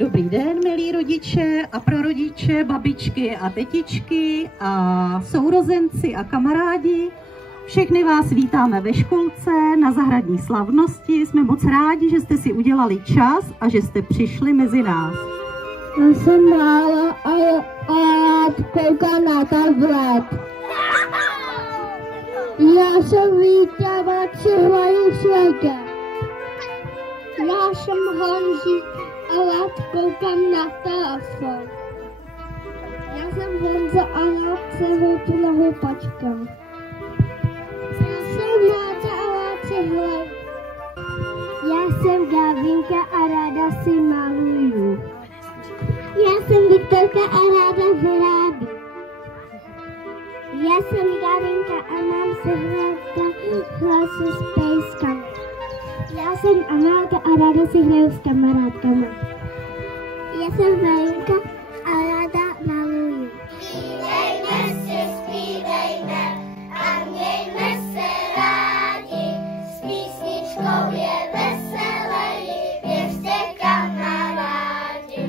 Dobrý den, milí rodiče a prarodiče, babičky a tetičky a sourozenci a kamarádi. Všechny vás vítáme ve školce na zahradní slavnosti. Jsme moc rádi, že jste si udělali čas a že jste přišli mezi nás. Já jsem Mála a já koukám na tablet. Já jsem Vítěz a přihledu světě. Já jsem Honzík a rád koukám na telefon. Já jsem Honza a rád se houpu na houpačkách. Já jsem Máta a rád se hledu. Já jsem Gavinka a ráda si maluju. Já jsem Viktorka a ráda vyrábím. Já jsem Gavinka a mám se hlasy s pejskami. Já jsem Amálka a ráda si hraju s kamarádkama. Já jsem Valinka a ráda maluju. Zpívejme si, zpívejme a mějme se rádi. S písničkou je veseleji, věřte kamarádi.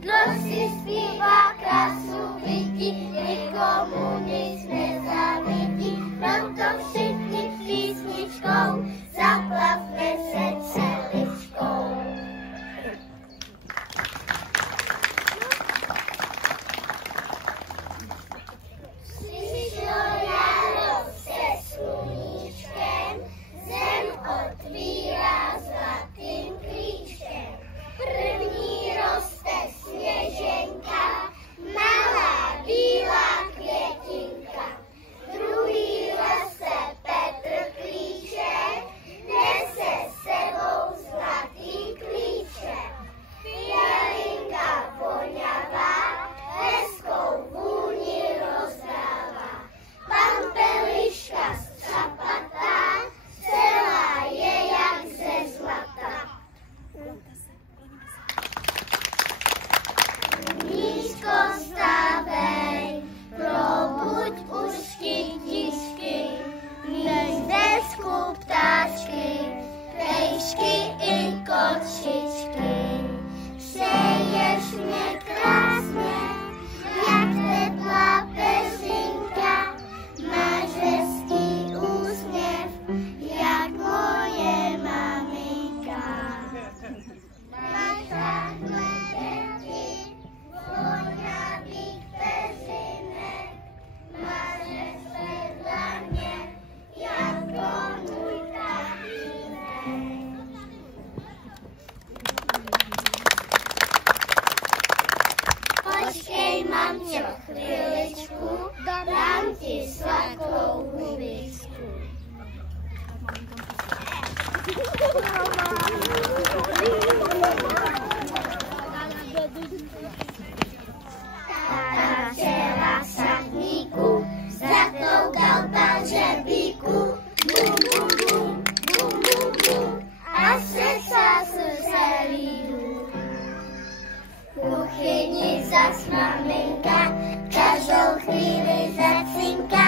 Kdo si zpívá, krásu vidí, nikomu nic nezávidí. Proto všichni písničkou zaplavme se celičkou. Přišlo jaro se sluníčkem, zem otvírá zlatým klíčkem. První roste sněženka, malá bílá květinka. Druhý roste Petr Klíček, nese sebou zlatý klíček. Fialinka voňavá, hezkou vůni rozdává. Pampeliška střapatá, celá je jak ze zlata. Nízko stávej, probuď už kytičky, než desku ptáčky, pejšky i kočičky. Přeješ mě krásně, jak teplá peřinka, máš hezký úsměv, jak moje maminka. Máš takhle děti, voňavých peřinek, máš vedle mě, jako můj tatínek. Počkej, mamčo, chviličku, dám ti sladkou hubičku. Táta včela v sadníku, zatoukal pan žebíku. Bum, bum, bum, bum, bum, bum, a třesásl celý dům. V kuchyni zas maminka, každou chvíli zacinka.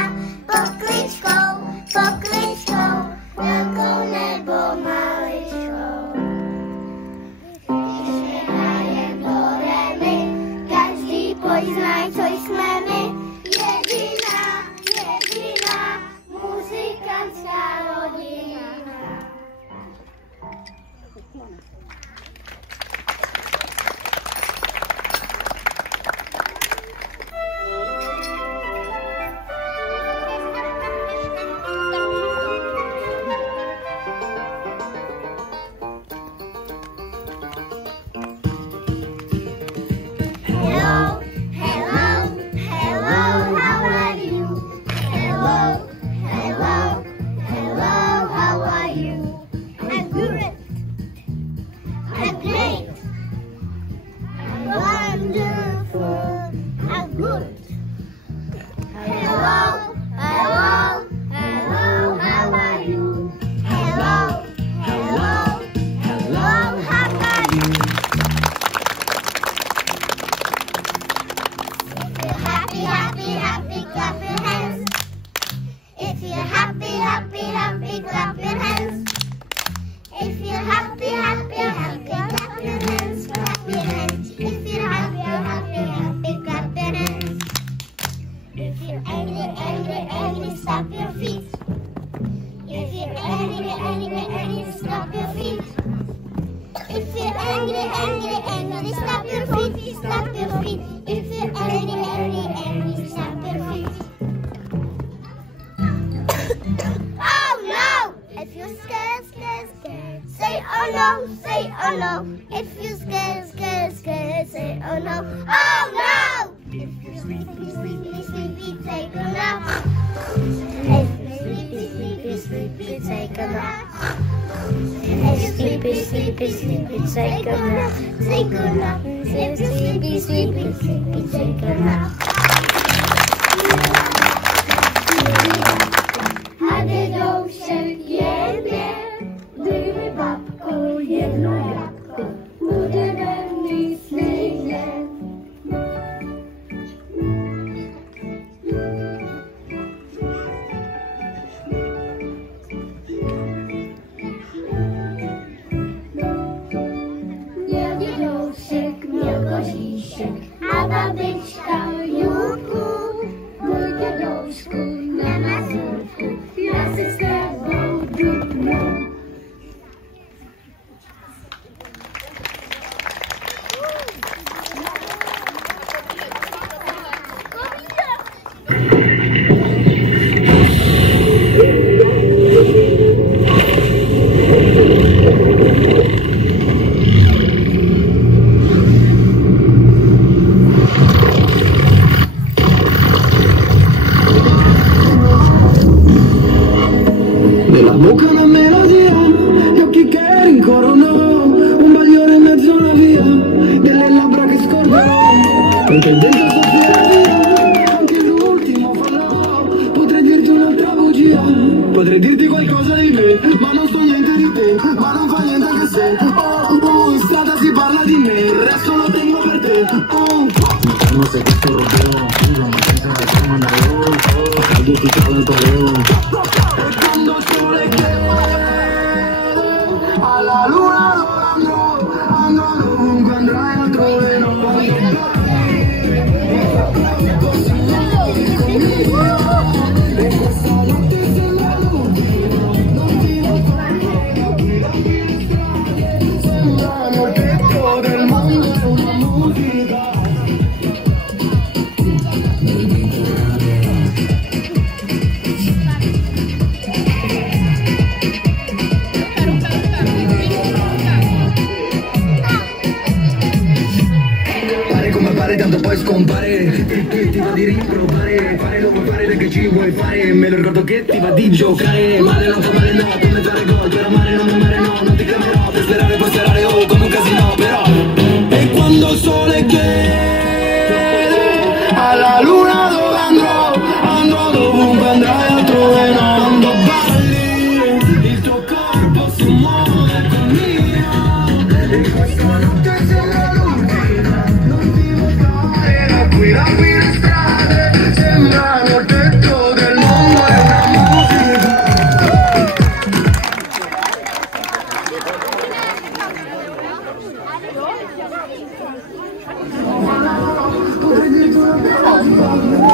Pokličkou, pokličkou, velkou nebo maličkou. angry, stop your feet. If you're angry, stop your feet, stop your feet. If you're angry, stop your feet. Oh no! If you're scared, say oh no, say oh no. If you're scared, say oh no, oh no! If you're sleepy, take a nap. If you're sleepy, take a nap. If you're sleepy, take a nap. Take a nap. If you're sleepy, take a nap. A dědoušek jede, dejme babko jedno jabko, budeme mít sníden. Měl dědoušek, měl kožíšek a babička Julku. Můj dědoušku na mazurku, já si s tebou dupnu. Nella bocca una melodia, gli occhi che rincorrono, un bagliore in mezzo alla via, delle labbra che scorrono, anche il vento soffia via, anche l'ultimo fallo, potrei dirti un'altra bugia, potrei dirti qualcosa di me, ma non so niente di te, ma non fa niente anche se, in strada si parla di me, il resto lo tengo per te, no sé qué esto rodeo, no me pienso que como andaluz, alguien picado el toreo. Cuando el sole a la luna andrò ovunque andrai altrove, non voglio tanto poi scompare, ti va di riprovare, fare lo vuoi fare perché ci vuoi fare, me lo ricordo che ti va di giocare, male non fa male no, come fare gol, per amare non mi mare no, non ti cremerò, per sperare puoi sperare oh, come un casino però, e quando il sole chiede, alla luna dove andrò dovunque andrai altrove, no, quando balli, il tuo corpo si muove col mio, e questa notte sembra l'ultima, non ti la guida strade, sembra il tetto del mondo è una musica.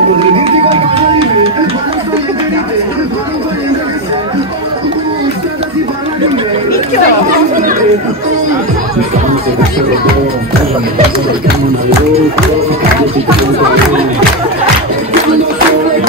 Potrei dirti qualcosa di me, ma non so niente di te, ma non so niente che sei. In strada si parla di me, non so che se lo do, mi penso che chiamo una luz, io ti chiamo quando sole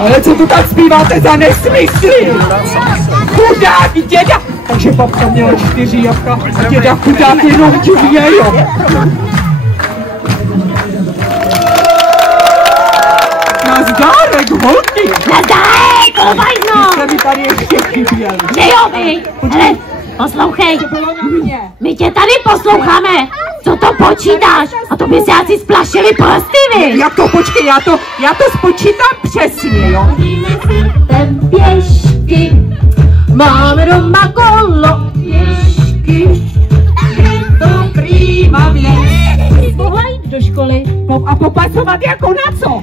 Ale co tu tak zpíváte za nesmysly? Chudáky, děda! Takže babka měla 4 jabka, děda chudák jenom 2, jo? Nazdárek, holky! Nazdárek, kolobajzno! Jste mi tady ještě chyběl. Že jo, vy? Hele, poslouchej, my tě tady posloucháme. Co to počítáš? A to by se asi splašili prsty, vy! Jak to, počkej, já to spočítám přesně, jo? Chodíme si ten pěšky, máme doma kolo pěšky, je to A popasovat jako na co?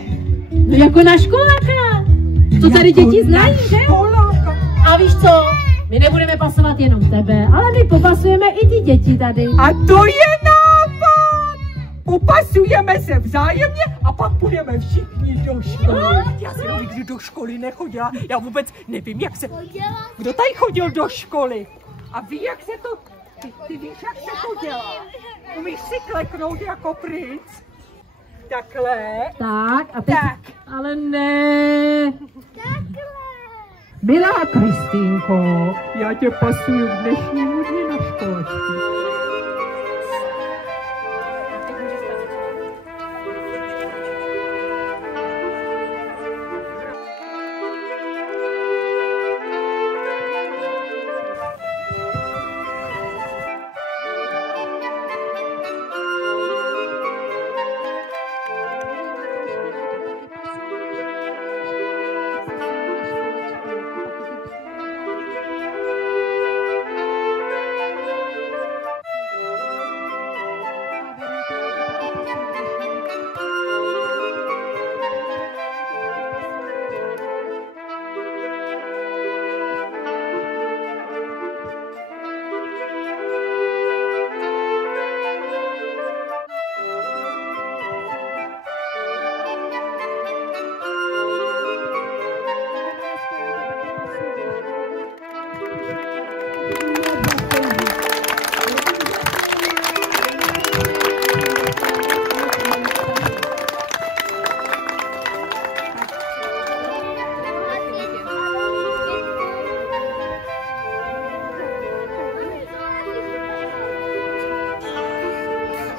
No jako na školáka. To tady děti znají, že? Školáka. A víš co? My nebudeme pasovat jenom tebe, ale my popasujeme i ty děti tady. A to je nápad! Popasujeme se vzájemně a pak půjdeme všichni do školy. Já jsem nikdy do školy nechodila, já vůbec nevím, jak se... Kdo tady chodil do školy? A ví, jak se to... Ty víš, jak se to dělá? Umíš si kleknout jako princ? Takhle. Tak a teď... Tak. Ale ne. Milá Kristýnko, já tě pasuju k dnešnímu dni na školačku.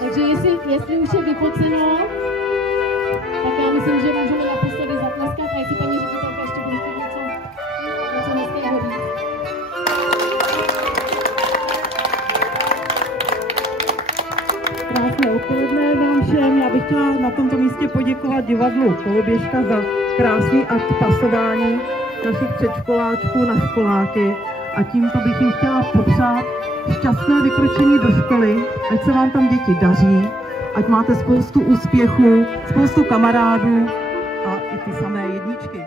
Takže jestli už je vypoceno, tak já myslím, že můžeme naposledy zatleskat a jestli paní ředitelka ještě bude chtít něco hezkého říct. Krásné odpoledne vám všem. Já bych chtěla na tomto místě poděkovat divadlu Koloběžka za krásný akt pasování našich předškoláčků na školáky. A tímto bych jim chtěla popřát šťastné vykročení do školy, ať se vám tam děti daří, ať máte spoustu úspěchů, spoustu kamarádů a i ty samé jedničky.